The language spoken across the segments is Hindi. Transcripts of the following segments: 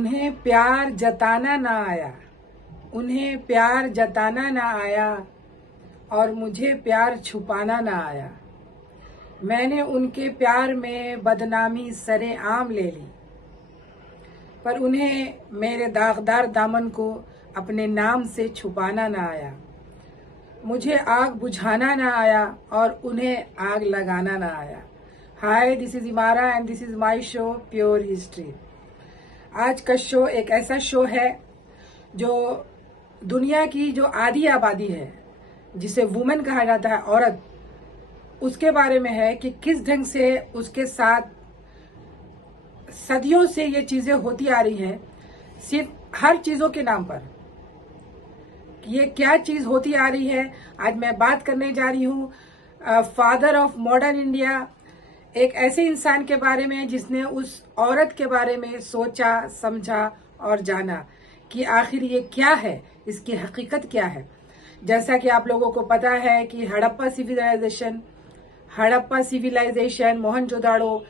उन्हें प्यार जताना ना आया, उन्हें प्यार जताना ना आया और मुझे प्यार छुपाना ना आया। मैंने उनके प्यार में बदनामी सरेआम ले ली, पर उन्हें मेरे दागदार दामन को अपने नाम से छुपाना ना आया। मुझे आग बुझाना ना आया और उन्हें आग लगाना ना आया। Hi, this is Imara and this is my show pure history. आज का शो एक ऐसा शो है जो दुनिया की जो आधी आबादी है, जिसे वुमेन कहा जाता है, औरत, उसके बारे में है कि किस ढंग से उसके साथ सदियों से ये चीजें होती आ रही हैं, सिर्फ हर चीजों के नाम पर। ये क्या चीज होती आ रही है, आज मैं बात करने जा रही हूँ फादर ऑफ मॉडर्न इंडिया, एक ऐसे इंसान के बारे में जिसने उस औरत के बारे में सोचा, समझा और जाना कि आखिर ये क्या है, इसकी हकीकत क्या है। जैसा कि आप लोगों को पता है कि हड़प्पा सिविलाइजेशन, मोहनजोदाड़ो,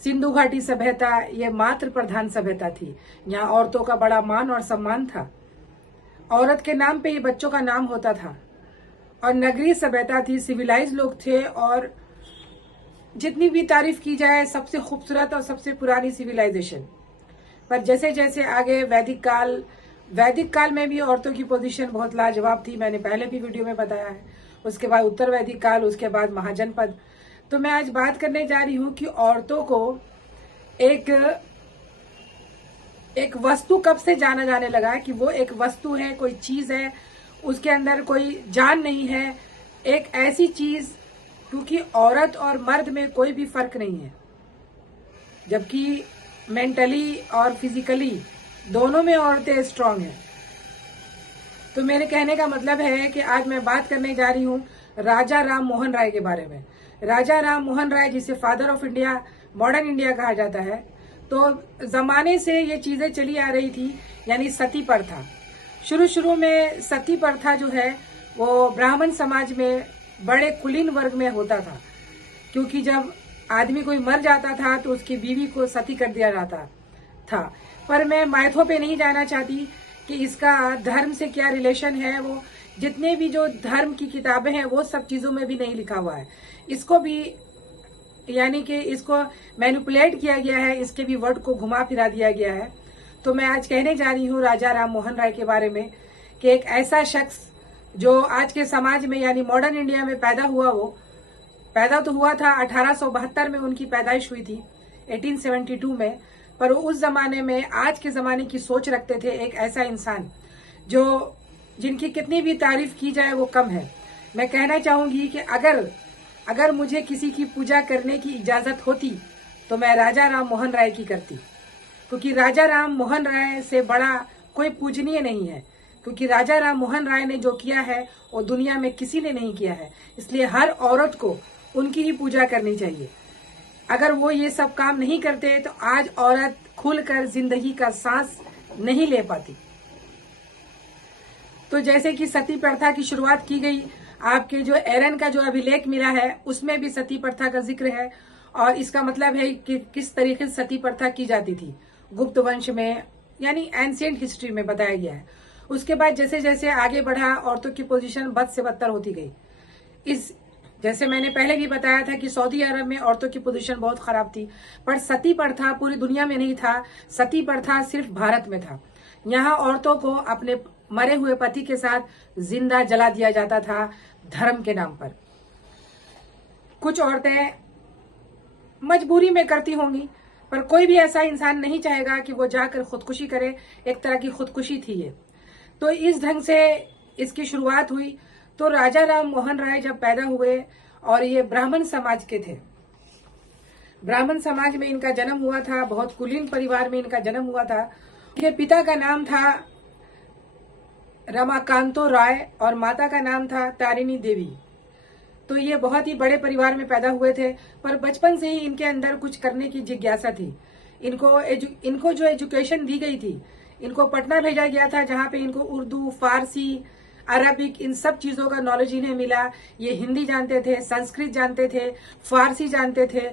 सिंधु घाटी सभ्यता, ये मातृ प्रधान सभ्यता थी। यहाँ औरतों का बड़ा मान और सम्मान था। औरत के नाम पे ये बच्चों का नाम होता था। और नगरीय सभ्यता थी, सिविलाइज लोग थे। और जितनी भी तारीफ की जाए, सबसे खूबसूरत और सबसे पुरानी सिविलाइजेशन। पर जैसे जैसे आगे वैदिक काल में भी औरतों की पोजीशन बहुत लाजवाब थी, मैंने पहले भी वीडियो में बताया है। उसके बाद उत्तर वैदिक काल, उसके बाद महाजनपद। तो मैं आज बात करने जा रही हूँ कि औरतों को एक वस्तु कब से जाना जाने लगा कि वो एक वस्तु है, कोई चीज है, उसके अंदर कोई जान नहीं है। एक ऐसी चीज, क्योंकि औरत और मर्द में कोई भी फर्क नहीं है, जबकि मेंटली और फिजिकली दोनों में औरतें स्ट्रांग हैं। तो मेरे कहने का मतलब है कि आज मैं बात करने जा रही हूँ राजा राम मोहन राय के बारे में। राजा राम मोहन राय, जिसे father of India, modern India कहा जाता है। तो जमाने से ये चीजें चली आ रही थी, यानी सती प्रथा। शुरू में सती प्रथा जो है वो ब्राह्मण समाज में बड़े कुलीन वर्ग में होता था, क्योंकि जब आदमी कोई मर जाता था तो उसकी बीवी को सती कर दिया जाता था। पर मैं मायथों पे नहीं जाना चाहती कि इसका धर्म से क्या रिलेशन है। वो जितने भी जो धर्म की किताबें हैं वो सब चीजों में भी नहीं लिखा हुआ है। इसको भी, यानी कि इसको मैनिपुलेट किया गया है, इसके भी वर्ड को घुमा फिरा दिया गया है। तो मैं आज कहने जा रही हूँ राजा राम मोहन राय के बारे में कि एक ऐसा शख्स जो आज के समाज में, यानी मॉडर्न इंडिया में पैदा हुआ। वो पैदा तो हुआ था 1872 में, उनकी पैदाइश हुई थी 1872 में। पर उस जमाने में आज के जमाने की सोच रखते थे। एक ऐसा इंसान जिनकी कितनी भी तारीफ की जाए वो कम है। मैं कहना चाहूंगी कि अगर मुझे किसी की पूजा करने की इजाजत होती तो मैं राजा राम मोहन राय की करती, क्योंकि राजा राम मोहन राय से बड़ा कोई पूजनीय नहीं है। क्योंकि राजा राम मोहन राय ने जो किया है वो दुनिया में किसी ने नहीं किया है, इसलिए हर औरत को उनकी ही पूजा करनी चाहिए। अगर वो ये सब काम नहीं करते तो आज औरत खुलकर जिंदगी का सांस नहीं ले पाती। तो जैसे कि सती प्रथा की शुरुआत की गई, आपके जो एरन का जो अभिलेख मिला है उसमें भी सती प्रथा का जिक्र है। और इसका मतलब है कि किस तरीके से सती प्रथा की जाती थी गुप्त वंश में, यानी एंशिएंट हिस्ट्री में बताया गया है। उसके बाद जैसे जैसे आगे बढ़ा, औरतों की पोजीशन बद से बदतर होती गई। जैसे मैंने पहले भी बताया था कि सऊदी अरब में औरतों की पोजीशन बहुत खराब थी, पर सती प्रथा पूरी दुनिया में नहीं था। सती प्रथा सिर्फ भारत में था। यहाँ औरतों को अपने मरे हुए पति के साथ जिंदा जला दिया जाता था धर्म के नाम पर। कुछ औरतें मजबूरी में करती होंगी, पर कोई भी ऐसा इंसान नहीं चाहेगा कि वो जाकर खुदकुशी करे। एक तरह की खुदकुशी थी ये। तो इस ढंग से इसकी शुरुआत हुई। तो राजा राम मोहन राय जब पैदा हुए, और ये ब्राह्मण समाज के थे, ब्राह्मण समाज में इनका जन्म हुआ था, बहुत कुलीन परिवार में इनका जन्म हुआ था। इनके पिता का नाम था रमाकांतो राय और माता का नाम था तारिणी देवी। तो ये बहुत ही बड़े परिवार में पैदा हुए थे, पर बचपन से ही इनके अंदर कुछ करने की जिज्ञासा थी। इनको जो एजुकेशन दी गई थी, इनको पटना भेजा गया था, जहाँ पे इनको उर्दू, फारसी, अरबिक, इन सब चीजों का नॉलेज इन्हें मिला। ये हिंदी जानते थे, संस्कृत जानते थे, फारसी जानते थे,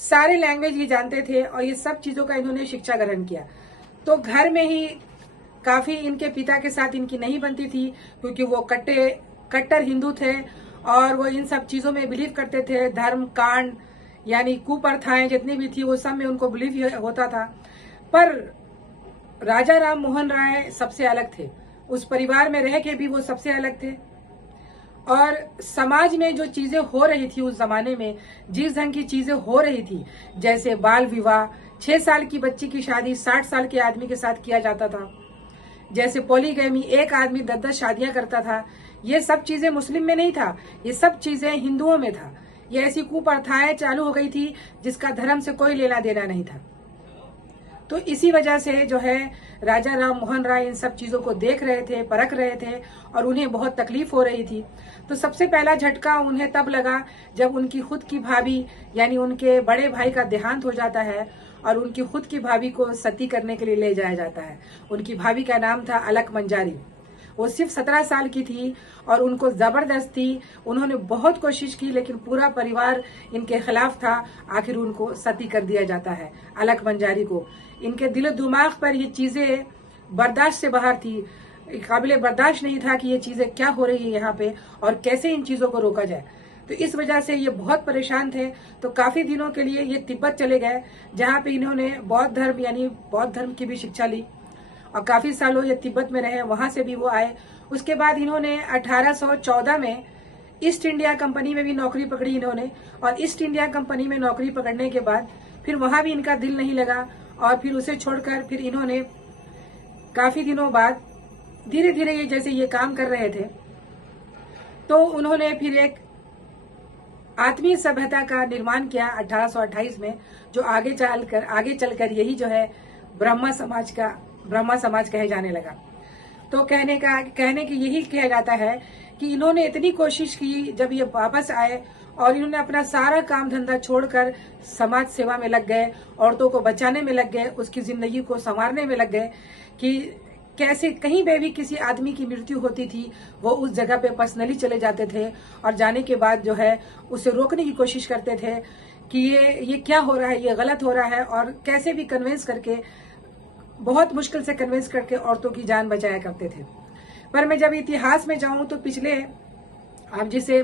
सारे लैंग्वेज ये जानते थे, और ये सब चीजों का इन्होंने शिक्षा ग्रहण किया। तो घर में ही काफी इनके पिता के साथ इनकी नहीं बनती थी, क्योंकि वो कट्टर हिंदू थे और वो इन सब चीजों में बिलीव करते थे। धर्म कांड यानी कुप्रथाएं जितनी भी थी वो सब में उनको बिलीव होता था। पर राजा राम मोहन राय सबसे अलग थे, उस परिवार में रह के भी वो सबसे अलग थे। और समाज में जो चीजें हो रही थी उस जमाने में, जिस ढंग की चीजें हो रही थी, जैसे बाल विवाह, 6 साल की बच्ची की शादी 60 साल के आदमी के साथ किया जाता था, जैसे पॉलीगैमी, एक आदमी 10-10 शादियां करता था, ये सब चीजें मुस्लिम में नहीं था, ये सब चीजें हिंदुओं में था। ये ऐसी कुप्रथाएं चालू हो गई थी जिसका धर्म से कोई लेना देना नहीं था। तो इसी वजह से जो है राजा राम मोहन राय इन सब चीजों को देख रहे थे, परख रहे थे और उन्हें बहुत तकलीफ हो रही थी। तो सबसे पहला झटका उन्हें तब लगा जब उनकी खुद की भाभी यानी उनके बड़े भाई का देहांत हो जाता है और उनकी खुद की भाभी को सती करने के लिए ले जाया जाता है। उनकी भाभी का नाम था अलक मंजारी। वो सिर्फ 17 साल की थी और उनको जबरदस्ती उन्होंने बहुत कोशिश की, लेकिन पूरा परिवार इनके खिलाफ था। आखिर उनको सती कर दिया जाता है अलक मंजारी को। इनके दिलो दिमाग पर ये चीजें बर्दाश्त से बाहर थी, काबिले बर्दाश्त नहीं था कि ये चीजें क्या हो रही है यहाँ पे और कैसे इन चीजों को रोका जाए। तो इस वजह से ये बहुत परेशान थे। तो काफी दिनों के लिए ये तिब्बत चले गए, जहाँ पे इन्होंने बौद्ध धर्म यानी बौद्ध धर्म की भी शिक्षा ली और काफी सालों ये तिब्बत में रहे, वहां से भी वो आए। उसके बाद इन्होंने 1814 में ईस्ट इंडिया कंपनी में भी नौकरी पकड़ी इन्होंने, और ईस्ट इंडिया कंपनी में नौकरी पकड़ने के बाद फिर वहां भी इनका दिल नहीं लगा और फिर उसे छोड़कर फिर इन्होंने काफी दिनों बाद धीरे धीरे ये जैसे ये काम कर रहे थे, तो उन्होंने फिर एक आत्मीय सभ्यता का निर्माण किया 1828 में, जो आगे चलकर यही जो है ब्रह्मा समाज कहे जाने लगा। तो कहने की यही कहा जाता है कि इन्होंने इतनी कोशिश की, जब ये वापस आए और इन्होंने अपना सारा काम धंधा छोड़कर समाज सेवा में लग गए, औरतों को बचाने में लग गए, उसकी जिंदगी को संवारने में लग गए कि कैसे कहीं पे भी किसी आदमी की मृत्यु होती थी वो उस जगह पे पर्सनली चले जाते थे और जाने के बाद जो है उसे रोकने की कोशिश करते थे कि ये क्या हो रहा है, ये गलत हो रहा है, और कैसे भी कन्विंस करके, बहुत मुश्किल से कन्विंस करके औरतों की जान बचाया करते थे। पर मैं जब इतिहास में जाऊं तो पिछले आप जिसे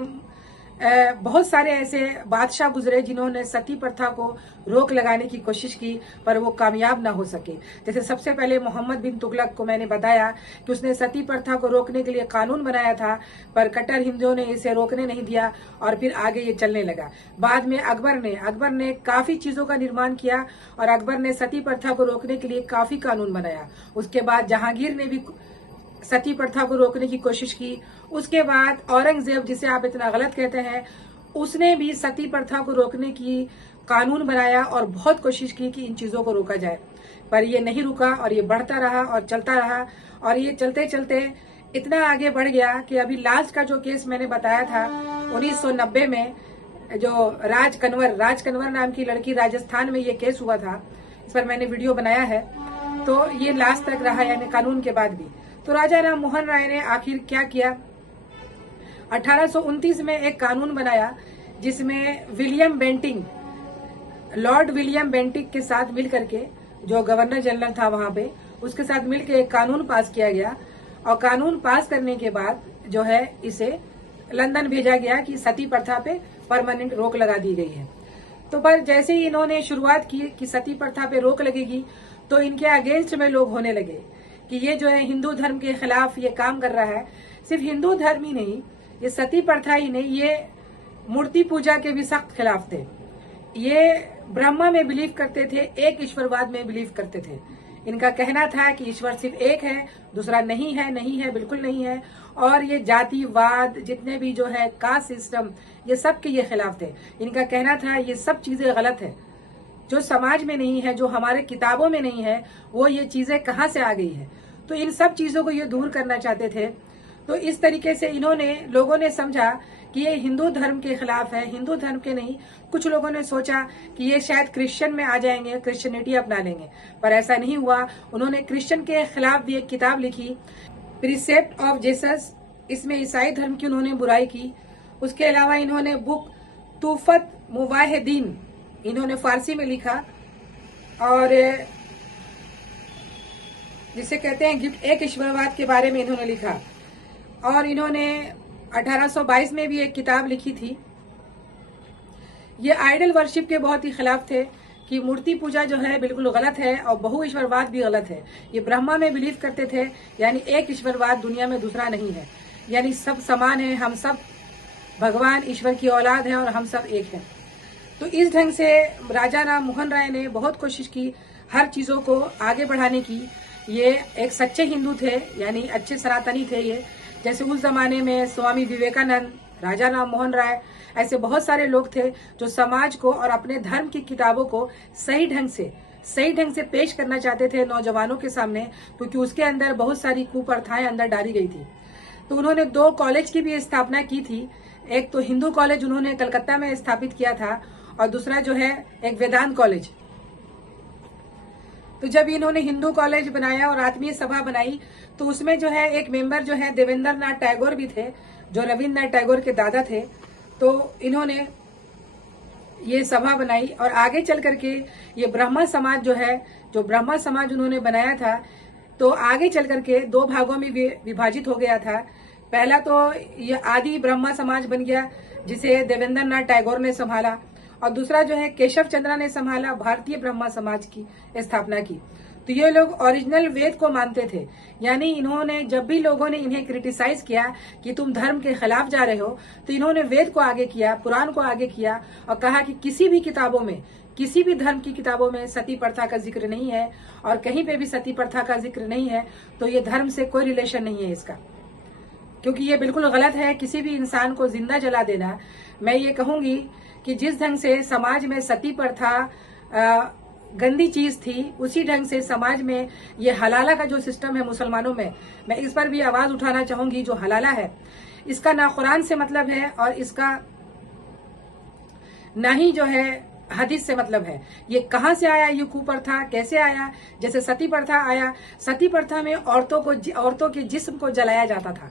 बहुत सारे ऐसे बादशाह गुजरे जिन्होंने सती प्रथा को रोक लगाने की कोशिश की, पर वो कामयाब ना हो सके। जैसे सबसे पहले मोहम्मद बिन तुगलक को मैंने बताया कि उसने सती प्रथा को रोकने के लिए कानून बनाया था, पर कट्टर हिंदुओं ने इसे रोकने नहीं दिया और फिर आगे ये चलने लगा। बाद में अकबर ने काफी चीजों का निर्माण किया और अकबर ने सती प्रथा को रोकने के लिए काफी कानून बनाया। उसके बाद जहांगीर ने भी सती प्रथा को रोकने की कोशिश की। उसके बाद औरंगजेब, जिसे आप इतना गलत कहते हैं, उसने भी सती प्रथा को रोकने की कानून बनाया और बहुत कोशिश की कि इन चीजों को रोका जाए, पर ये नहीं रुका और ये बढ़ता रहा और चलता रहा। और ये चलते चलते इतना आगे बढ़ गया कि अभी लास्ट का जो केस मैंने बताया था 1990 में, जो राज कन्वर नाम की लड़की, राजस्थान में ये केस हुआ था, इस पर मैंने वीडियो बनाया है। तो ये लास्ट तक रहा, यानी कानून के बाद भी। तो राजा राम मोहन राय ने आखिर क्या किया, 1829 में एक कानून बनाया जिसमें लॉर्ड विलियम बेंटिक के साथ मिलकर के, जो गवर्नर जनरल था वहां पे, उसके साथ मिलकर एक कानून पास किया गया। और कानून पास करने के बाद जो है इसे लंदन भेजा गया कि सती प्रथा पे परमानेंट रोक लगा दी गई है। तो पर जैसे ही इन्होंने शुरुआत की कि सती प्रथा पे रोक लगेगी, तो इनके अगेंस्ट में लोग होने लगे कि ये जो है हिंदू धर्म के खिलाफ ये काम कर रहा है। सिर्फ हिंदू धर्म ही नहीं, ये सती प्रथा ही नहीं, ये मूर्ति पूजा के भी सख्त खिलाफ थे। ये ब्रह्मा में बिलीव करते थे, एक ईश्वरवाद में बिलीव करते थे। इनका कहना था कि ईश्वर सिर्फ एक है, दूसरा नहीं है, बिल्कुल नहीं है। और ये जातिवाद, जितने भी जो है कास्ट सिस्टम, ये सब के ये खिलाफ थे। इनका कहना था ये सब चीजें गलत है, जो समाज में नहीं है, जो हमारे किताबों में नहीं है, वो ये चीजें कहाँ से आ गई है। तो इन सब चीजों को ये दूर करना चाहते थे। तो इस तरीके से लोगों ने समझा कि ये हिंदू धर्म के खिलाफ है, हिंदू धर्म के नहीं। कुछ लोगों ने सोचा कि ये शायद क्रिश्चियन में आ जाएंगे, क्रिश्चियनिटी अपना लेंगे, पर ऐसा नहीं हुआ। उन्होंने क्रिश्चियन के खिलाफ भी एक किताब लिखी, प्रीसेप्ट ऑफ जीसस। इसमें ईसाई धर्म की उन्होंने बुराई की। उसके अलावा इन्होंने बुक तूफत मुवाहिदीन इन्होंने फारसी में लिखा, और जिसे कहते हैं गिफ्ट, एक ईश्वरवाद के बारे में इन्होंने लिखा। और इन्होंने 1822 में भी एक किताब लिखी थी। ये आइडल वर्शिप के बहुत ही खिलाफ थे कि मूर्ति पूजा जो है बिल्कुल गलत है और बहु ईश्वरवाद भी गलत है। ये ब्रह्मा में बिलीव करते थे, यानी एक ईश्वरवाद, दुनिया में दूसरा नहीं है, यानी सब समान है, हम सब भगवान ईश्वर की औलाद हैं और हम सब एक हैं। तो इस ढंग से राजा राम मोहन राय ने बहुत कोशिश की हर चीजों को आगे बढ़ाने की। ये एक सच्चे हिंदू थे, यानी अच्छे सनातनी थे ये। जैसे उस जमाने में स्वामी विवेकानंद, राजा राम मोहन राय, ऐसे बहुत सारे लोग थे जो समाज को और अपने धर्म की किताबों को सही ढंग से पेश करना चाहते थे नौजवानों के सामने, क्योंकि उसके अंदर बहुत सारी कुप्रथाएं अंदर डाली गई थी। तो उन्होंने 2 कॉलेज की भी स्थापना की थी। एक तो हिंदू कॉलेज उन्होंने कलकत्ता में स्थापित किया था और दूसरा जो है एक वेदांत कॉलेज। तो जब इन्होंने हिंदू कॉलेज बनाया और आत्मीय सभा बनाई, तो उसमें जो है एक मेंबर जो है देवेंद्र नाथ टैगोर भी थे, जो रविन्द्रनाथ टैगोर के दादा थे। तो इन्होंने ये सभा बनाई और आगे चल करके ये ब्रह्मा समाज जो है, जो ब्रह्मा समाज उन्होंने बनाया था, तो आगे चल करके 2 भागों में विभाजित हो गया था। पहला तो ये आदि ब्रह्मा समाज बन गया, जिसे देवेंद्र नाथ टैगोर ने संभाला, और दूसरा जो है केशव चंद्रा ने संभाला, भारतीय ब्रह्मा समाज की स्थापना की। तो ये लोग ओरिजिनल वेद को मानते थे, यानी इन्होंने जब भी लोगों ने इन्हें क्रिटिसाइज किया कि तुम धर्म के खिलाफ जा रहे हो, तो इन्होंने वेद को आगे किया, पुराण को आगे किया और कहा कि किसी भी किताबों में, किसी भी धर्म की किताबों में सती प्रथा का जिक्र नहीं है और कहीं पे भी सती प्रथा का जिक्र नहीं है, तो ये धर्म से कोई रिलेशन नहीं है इसका, क्योंकि ये बिल्कुल गलत है किसी भी इंसान को जिंदा जला देना। मैं ये कहूंगी कि जिस ढंग से समाज में सती प्रथा गंदी चीज थी, उसी ढंग से समाज में ये हलाला का जो सिस्टम है मुसलमानों में, मैं इस पर भी आवाज उठाना चाहूंगी। जो हलाला है, इसका ना कुरान से मतलब है और इसका ना ही जो है हदीस से मतलब है। ये कहाँ से आया, ये कुप्रथा कैसे आया? जैसे सती प्रथा आया, सती प्रथा में औरतों के जिस्म को जलाया जाता था,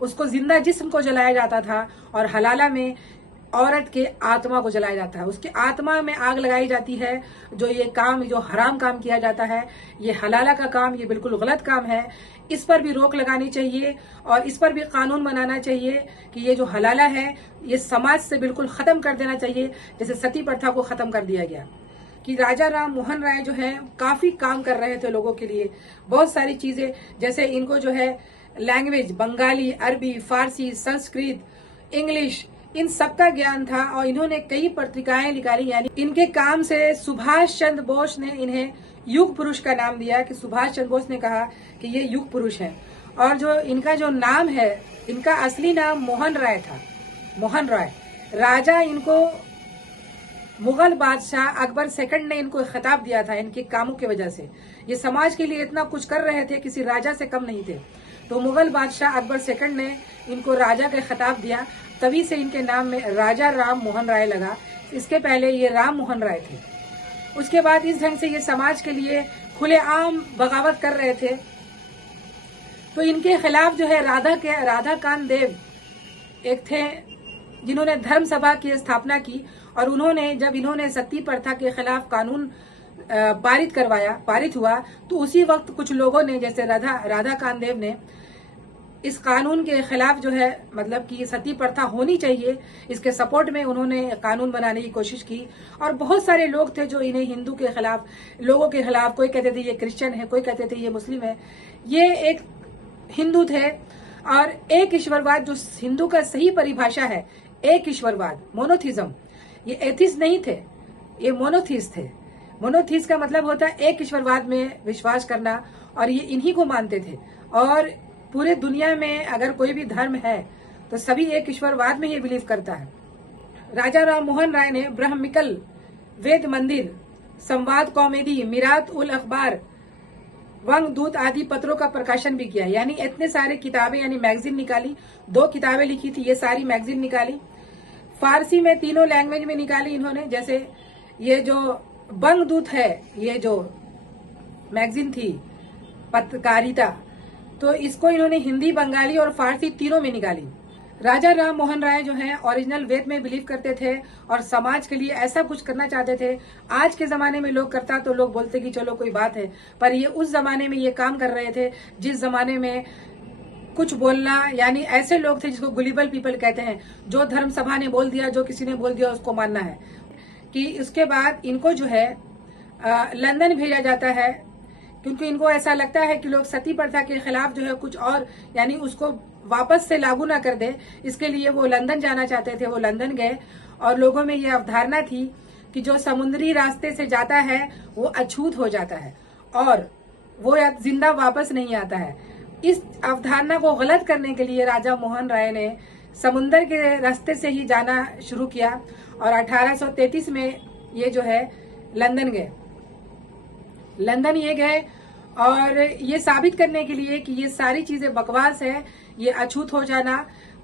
उसको जिंदा जिस्म को जलाया जाता था, और हलाला में औरत के आत्मा को जलाया जाता है, उसकी आत्मा में आग लगाई जाती है। जो ये काम, जो हराम काम किया जाता है, ये हलाला का काम, ये बिल्कुल गलत काम है। इस पर भी रोक लगानी चाहिए और इस पर भी कानून बनाना चाहिए कि ये जो हलाला है ये समाज से बिल्कुल खत्म कर देना चाहिए, जैसे सती प्रथा को खत्म कर दिया गया। कि राजा राम मोहन राय जो है काफी काम कर रहे थे लोगों के लिए, बहुत सारी चीजें, जैसे इनको जो है लैंग्वेज, बंगाली, अरबी, फारसी, संस्कृत, इंग्लिश, इन सबका ज्ञान था और इन्होंने कई पत्रिकाएं निकाली। यानी इनके काम से सुभाष चंद्र बोस ने इन्हें युग पुरुष का नाम दिया, कि सुभाष चंद्र बोस ने कहा कि ये युग पुरुष हैं। और जो इनका जो नाम है, इनका असली नाम मोहन राय था, मोहन राय। राजा इनको मुगल बादशाह अकबर सेकंड ने इनको खिताब दिया था इनके कामों की वजह से। ये समाज के लिए इतना कुछ कर रहे थे, किसी राजा से कम नहीं थे। तो मुगल बादशाह अकबर सेकंड ने इनको राजा का खिताब दिया, तभी से इनके नाम में राजा राम मोहन राय लगा। इसके पहले ये राम मोहन राय थे। उसके बाद इस ढंग से ये समाज के लिए खुलेआम बगावत कर रहे थे। तो इनके खिलाफ जो है राधा कांत देव एक थे, जिन्होंने धर्म सभा की स्थापना की, और उन्होंने जब इन्होंने सती प्रथा के खिलाफ कानून पारित हुआ, तो उसी वक्त कुछ लोगों ने, जैसे राधा कांत देव ने, इस कानून के खिलाफ जो है, मतलब कि सती प्रथा होनी चाहिए, इसके सपोर्ट में उन्होंने कानून बनाने की कोशिश की। और बहुत सारे लोग थे जो इन्हें हिंदू के खिलाफ, लोगों के खिलाफ, कोई कहते थे ये क्रिश्चियन है, कोई कहते थे ये मुस्लिम है। ये एक हिंदू थे। और एक ईश्वरवाद जो हिंदू का सही परिभाषा है, एक ईश्वरवाद, मोनोथिज्म, ये एथिस्ट नहीं थे, ये मोनोथिस्ट थे। मोनोथिस्ट का मतलब होता है एक ईश्वरवाद में विश्वास करना, और ये इन्हीं को मानते थे। और पूरे दुनिया में अगर कोई भी धर्म है तो सभी एक ईश्वरवाद में ही बिलीव करता है। राजा राम मोहन राय ने ब्रह्मिकल, वेद मंदिर, संवाद कॉमेडी, मिरात उल अखबार, वंग दूत आदि पत्रों का प्रकाशन भी किया। यानी इतने सारे किताबें, यानी मैगजीन निकाली, 2 किताबें लिखी थी, ये सारी मैगजीन निकाली। फारसी में 3 लैंग्वेज में निकाली इन्होंने। जैसे ये जो बंग दूत है, ये जो मैगजीन थी पत्रकारिता, तो इसको इन्होंने हिंदी, बंगाली और फारसी तीनों में निकाली। राजा राम मोहन राय जो हैं ओरिजिनल वेद में बिलीव करते थे और समाज के लिए ऐसा कुछ करना चाहते थे। आज के जमाने में लोग करता तो लोग बोलते कि चलो कोई बात है, पर ये उस जमाने में ये काम कर रहे थे जिस जमाने में कुछ बोलना, यानी ऐसे लोग थे जिसको गुलिबल पीपल कहते हैं, जो धर्म सभा ने बोल दिया, जो किसी ने बोल दिया उसको मानना है। कि उसके बाद इनको जो है लंदन भेजा जाता है, क्योंकि इनको ऐसा लगता है कि लोग सती प्रथा के खिलाफ जो है कुछ और, यानी उसको वापस से लागू ना कर दे, इसके लिए वो लंदन जाना चाहते थे। वो लंदन गए और लोगों में ये अवधारणा थी कि जो समुद्री रास्ते से जाता है वो अछूत हो जाता है और वो जिंदा वापस नहीं आता है। इस अवधारणा को गलत करने के लिए राजा मोहन राय ने समुद्र के रास्ते से ही जाना शुरू किया और 1833 में ये जो है लंदन गए। लंदन ये गए और ये साबित करने के लिए कि ये सारी चीजें बकवास है, ये अछूत हो जाना।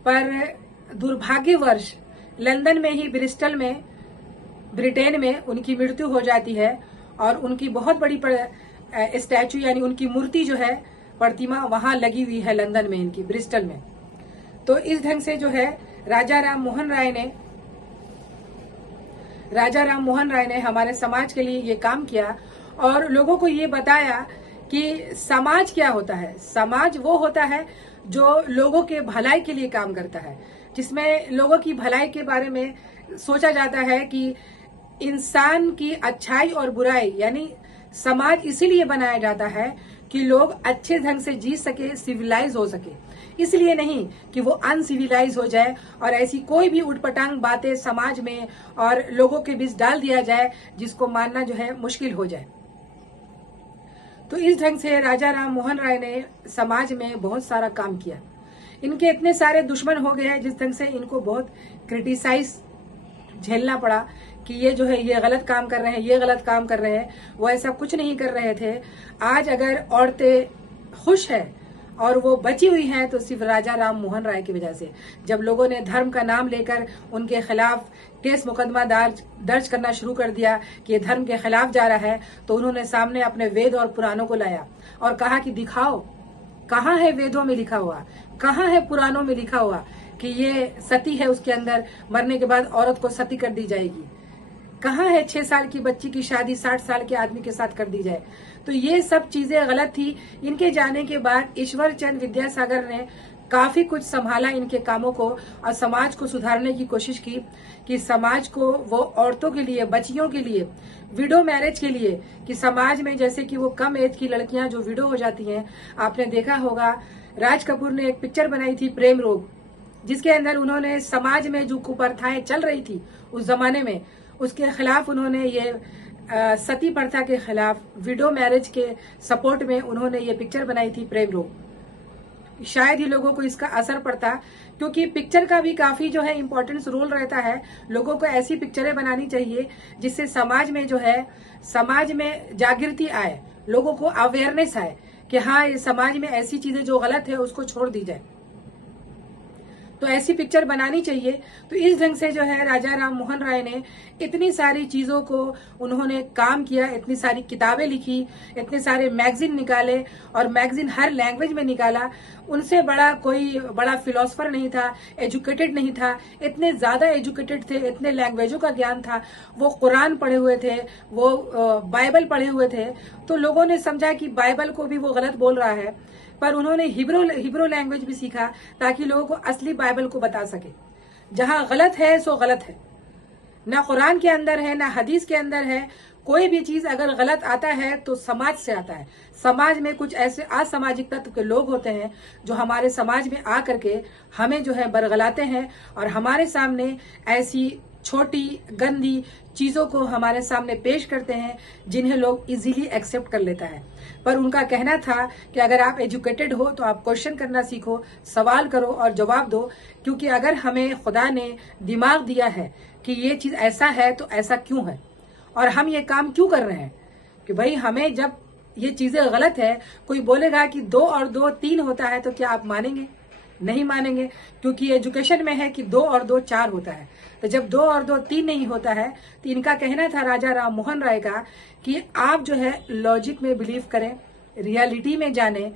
पर दुर्भाग्यवश लंदन में ही ब्रिस्टल में, ब्रिटेन में उनकी मृत्यु हो जाती है और उनकी बहुत बड़ी स्टैचू, यानी उनकी मूर्ति जो है, प्रतिमा वहां लगी हुई है लंदन में, इनकी ब्रिस्टल में। तो इस ढंग से जो है राजा राम मोहन राय ने हमारे समाज के लिए ये काम किया और लोगों को ये बताया कि समाज क्या होता है। समाज वो होता है जो लोगों के भलाई के लिए काम करता है, जिसमें लोगों की भलाई के बारे में सोचा जाता है कि इंसान की अच्छाई और बुराई, यानी समाज इसीलिए बनाया जाता है कि लोग अच्छे ढंग से जी सके, सिविलाइज हो सके, इसलिए नहीं कि वो अनसिविलाइज हो जाए और ऐसी कोई भी उटपटांग बातें समाज में और लोगों के बीच डाल दिया जाए जिसको मानना जो है मुश्किल हो जाए। तो इस ढंग से राजा राम मोहन राय ने समाज में बहुत सारा काम किया। इनके इतने सारे दुश्मन हो गए हैं जिस ढंग से इनको बहुत क्रिटिसाइज झेलना पड़ा कि ये जो है ये गलत काम कर रहे हैं, ये गलत काम कर रहे हैं। वो ऐसा कुछ नहीं कर रहे थे। आज अगर औरतें खुश है और वो बची हुई हैं तो सिर्फ राजा राम मोहन राय की वजह से। जब लोगों ने धर्म का नाम लेकर उनके खिलाफ केस मुकदमा दर्ज करना शुरू कर दिया कि ये धर्म के खिलाफ जा रहा है, तो उन्होंने सामने अपने वेद और पुराणों को लाया और कहा कि दिखाओ कहाँ है वेदों में लिखा हुआ, कहाँ है पुराणों में लिखा हुआ कि ये सती है, उसके अंदर मरने के बाद औरत को सती कर दी जाएगी। कहाँ है 6 साल की बच्ची की शादी 60 साल के आदमी के साथ कर दी जाए। तो ये सब चीजें गलत थी। इनके जाने के बाद ईश्वर चंद्र विद्यासागर ने काफी कुछ संभाला इनके कामों को और समाज को सुधारने की कोशिश की कि समाज को वो औरतों के लिए, बच्चियों के लिए, विडो मैरिज के लिए, कि समाज में जैसे कि वो कम एज की लड़कियां जो विडो हो जाती हैं, आपने देखा होगा राज कपूर ने एक पिक्चर बनाई थी प्रेम रोग, जिसके अंदर उन्होंने समाज में जो कुप्रथाएं चल रही थी उस जमाने में, उसके खिलाफ उन्होंने ये सती प्रथा के खिलाफ, विडो मैरिज के सपोर्ट में उन्होंने ये पिक्चर बनाई थी प्रेम रोग। शायद ही लोगों को इसका असर पड़ता, क्योंकि पिक्चर का भी काफी जो है इम्पोर्टेंस रोल रहता है। लोगों को ऐसी पिक्चरें बनानी चाहिए जिससे समाज में जो है, समाज में जागृति आए, लोगों को अवेयरनेस आए कि हाँ ये समाज में ऐसी चीजें जो गलत है उसको छोड़ दी जाए। तो ऐसी पिक्चर बनानी चाहिए। तो इस ढंग से जो है राजा राम मोहन राय ने इतनी सारी चीजों को उन्होंने काम किया, इतनी सारी किताबें लिखी, इतने सारे मैगजीन निकाले और मैगजीन हर लैंग्वेज में निकाला। उनसे बड़ा कोई बड़ा फिलोसफर नहीं था, एजुकेटेड नहीं था, इतने ज्यादा एजुकेटेड थे, इतने लैंग्वेजों का ज्ञान था। वो कुरान पढ़े हुए थे, वो बाइबल पढ़े हुए थे। तो लोगों ने समझा कि बाइबल को भी वो गलत बोल रहा है, पर उन्होंने हिब्रू लैंग्वेज भी सीखा ताकि लोगों को असली बाइबल को बता सके। जहां गलत है सो गलत है, ना कुरान के अंदर है ना हदीस के अंदर है। कोई भी चीज अगर गलत आता है तो समाज से आता है। समाज में कुछ ऐसे असामाजिक तत्व के लोग होते हैं जो हमारे समाज में आ करके हमें जो है बरगलाते हैं और हमारे सामने ऐसी छोटी गंदी चीजों को हमारे सामने पेश करते हैं जिन्हें लोग इजीली एक्सेप्ट कर लेता है। पर उनका कहना था कि अगर आप एजुकेटेड हो तो आप क्वेश्चन करना सीखो, सवाल करो और जवाब दो, क्योंकि अगर हमें खुदा ने दिमाग दिया है कि ये चीज ऐसा है तो ऐसा क्यों है और हम ये काम क्यों कर रहे हैं, कि भाई हमें जब ये चीजें गलत है, कोई बोलेगा कि 2 और 2 3 होता है तो क्या आप मानेंगे? नहीं मानेंगे, क्योंकि एजुकेशन में है कि 2 और 2 4 होता है। तो जब 2 और 2 3 नहीं होता है तो इनका कहना था राजा राम मोहन राय का कि आप जो है लॉजिक में बिलीव करें, रियलिटी में जाने,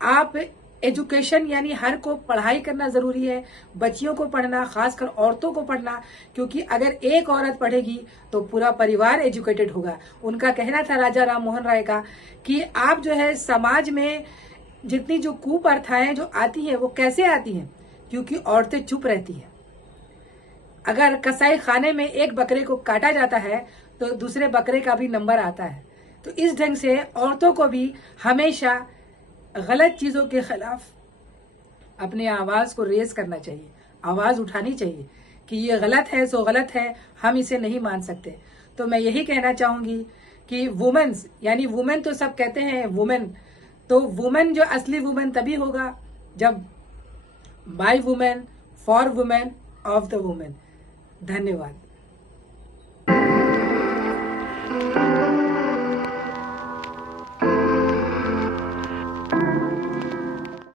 आप एजुकेशन यानी हर को पढ़ाई करना जरूरी है, बच्चियों को पढ़ना, खासकर औरतों को पढ़ना, क्योंकि अगर एक औरत पढ़ेगी तो पूरा परिवार एजुकेटेड होगा। उनका कहना था राजा राम मोहन राय का कि आप जो है समाज में जितनी जो कुप्रथाएं जो आती हैं वो कैसे आती हैं, क्योंकि औरतें चुप रहती हैं। अगर कसाई खाने में एक बकरे को काटा जाता है तो दूसरे बकरे का भी नंबर आता है। तो इस ढंग से औरतों को भी हमेशा गलत चीजों के खिलाफ अपने आवाज को रेज करना चाहिए, आवाज उठानी चाहिए कि ये गलत है सो गलत है, हम इसे नहीं मान सकते। तो मैं यही कहना चाहूंगी कि वुमेन्स यानी वुमेन तो सब कहते हैं वुमेन, तो वुमेन जो असली वुमेन तभी होगा जब by women for women of the women. धन्यवाद।